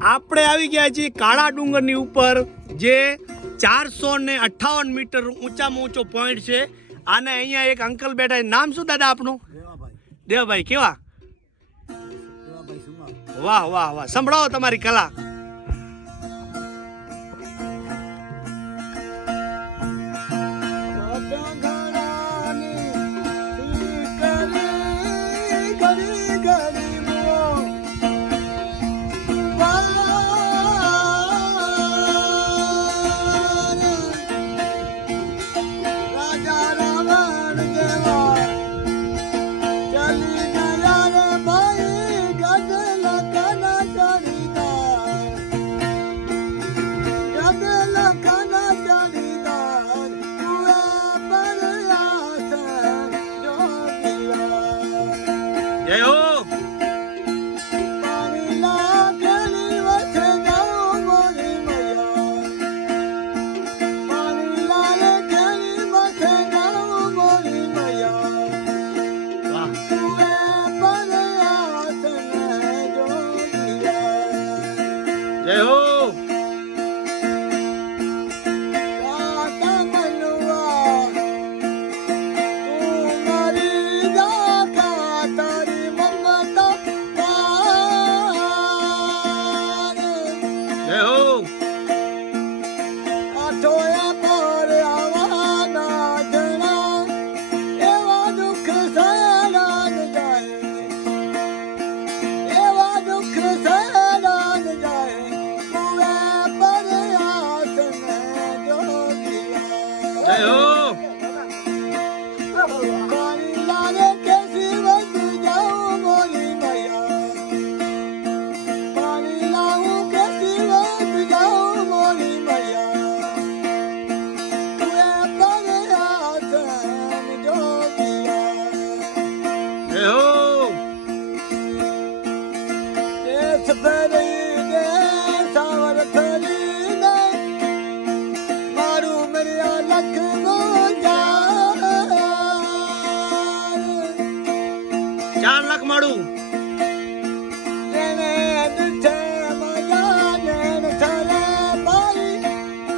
આપણે આવી ગયા છીએ કાળા ડુંગરની ઉપર, જે 458 મીટર ઊંચામાં ઊંચો પોઈન્ટ છે. અને અહીંયા એક અંકલ બેઠા છે. નામ શું દાદા આપનું? દેવાભાઈ. કેવા? વાહ વાહ વાહ, સંભળાવો તમારી કલા. જય હો. જય હો.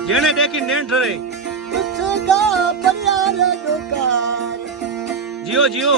જેને દેખી નેણ ઠરે. જીઓ જીઓ.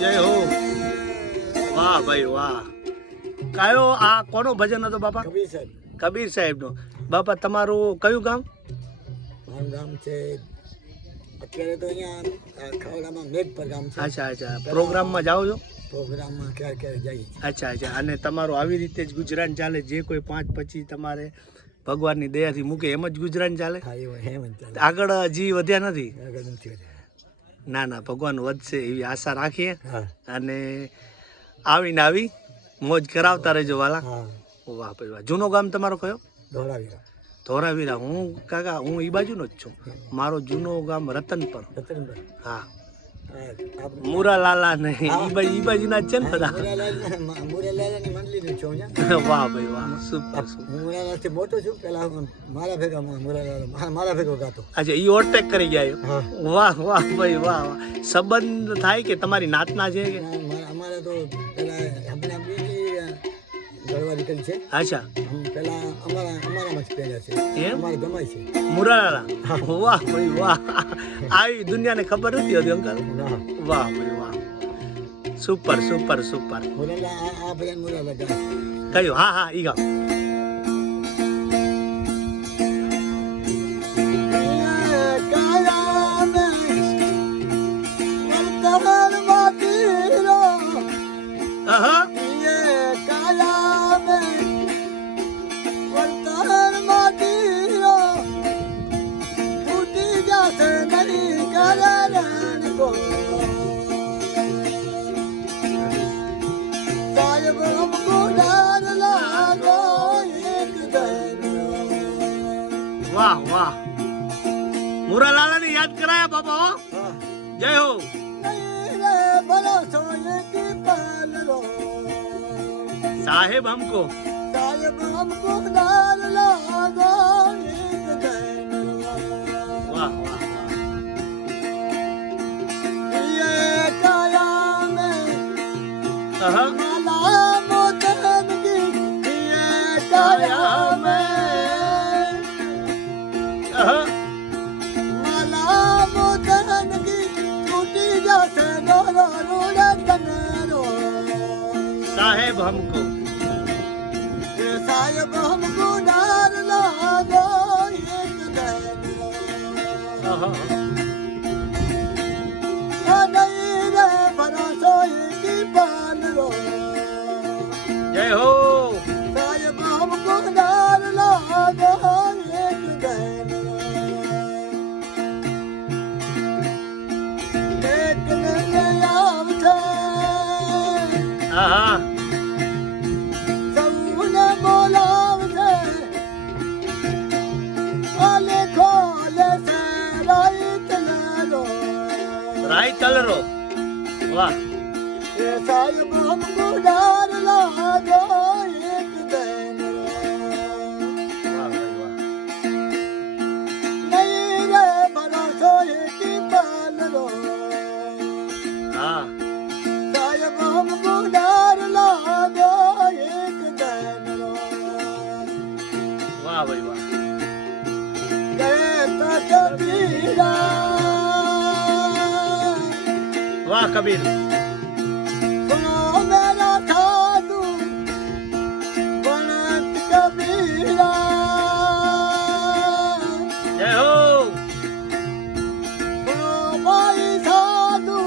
જય હો. વાહ ભાઈ વાહ. કયો આ કોનો ભજન હતો બાપા? કબીર સાહેબ. કબીર સાહેબ નો. બાપા તમારું કયું ગામ? મારું ગામ છે અત્યારે તો અહીંયા ખાવડામાં મેઘપર ગામ છે. અચ્છા અચ્છા. પ્રોગ્રામમાં જાઓ છો? પ્રોગ્રામમાં ક્યારે ક્યારે જઈએ. અચ્છા અચ્છા. અને તમારું આવી રીતે જ ગુજરાન ચાલે? જે કોઈ 5-25 તમારે ભગવાનની દયાથી મૂકે એમ જ ગુજરાન ચાલે? હા એવું એમ જ ચાલે. આગળ હજી વધ્યા નથી? આગળ નથી વધ્યા. ના ના, ભગવાન વધશે એવી આશા રાખીએ. હા. અને આવીને આવી મોજ કરાવતા રહેજો વાલા. હા. વાહ ભાઈ વાહ. જૂનો ગામ તમારો કયો? ધોળાવીરા. ધોરાવીરા. હું કાકા હું એ બાજુનો જ છું. મારો જૂનો ગામ રતનપર. રતનપર. હા. આપણે મુરાલાલા ને ઈ બાજુના જ છે ને બધા. મુરાલાલની મંડળીનું છું અહીંયા. વાહ ભાઈ વાહ, સુપર સુપર. હું મુરાલાલથી મોટો છું. પેલા મારા ભેગા મારા ભેગો ગાતો. અચ્છા, ઈ ઓવરટેક કરી ગયા. હા. વાહ વાહ ભાઈ વાહ વાહ. સંબંધ થાય કે તમારી નાતના છે કે? અમારે તો પેલા આપણે બીજી ગળવારી કરી છે. અચ્છા, પેલા અમારામાં જ પહેલા છે. એમ? અમારે જમાય છે. મુરાલાલા. વાહ ભાઈ વાહ. આવી દુનિયાને ખબર નથી હોતી અંકલ. ના વાહ ભાઈ વાહ, સુપર સુપર સુપર. મુરાલા આ ભાઈ મુરાલા ગાય. કયું? હા હા, ઈ ગાઓ. આહા. વાહ વાહ, મુરાલાલા ને યાદ કરાયા બાબા હો. જય હો. સાહેબ हमको વાહ વાહ વાહ. આહા. આહા. साहेब हमको साहेब हमको डाल लागो एक दिन आहा. नहीं रे भरोसा की पान रो जय हो. साहेब हमको डाल लागो एक दिन एक दिन आवता आहा. सबने बोलावते ओले खोले से रात लो राई तलरो. वाह. ये साहिब हमको डार लागो एक दिन वाह भाई वाह. नहीं रे भरोसा की पाल रो हाँ. साहिब हमको डार लागो एक दिन वाह भाई वाह. गए तो कबीरा वाह कबीर. सुनो मेरा साधु बनत कबीरा जय हो. सुनो भाई साधु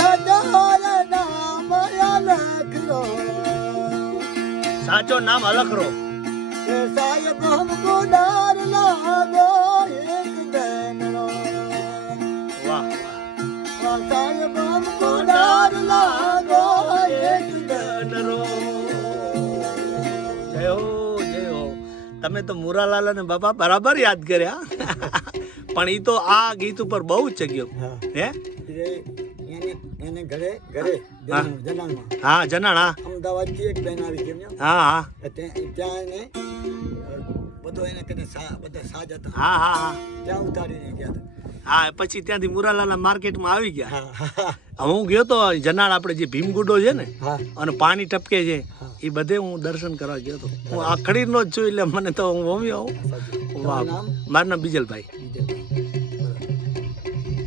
सजार नाम अलग रो साचो नाम अलग रो. ये साहिब हमको डार लागो एक दिन रो वाह वाह. साहिब हमको डार लागो एक दिन डरो. जय हो जय हो. તમે તો મુરાલાલા ને બાપા બરાબર યાદ કર્યા. પણ ઈ તો આ ગીત ઉપર બહુ જ ચગ્યો. હે? એને ઘરે ઘરે હા. જનાલમાં હા જનાણા. અમદાવાદ થી એક બેન આવી હતી હા હા ત્યાં એને બધો એને કને બધા સાજ હતા હા હા હા ત્યાં ઉતારીને ગયા હતા. હા. પછી ત્યાંથી મુરાલાલા માર્કેટમાં આવી ગયા. હા હું ગયો તો જનાળ આપણે જે ભીમગુડો છે ને હા અને પાણી ટપકે છે હા. એ બધે હું દર્શન કરવા ગયો હતો. હું આખડીનો જ છું એટલે મને તો હું હોમી આવું. સાચું. વાહ. તમારું નામ? મારું નામ બીજલભાઈ. બીજલ.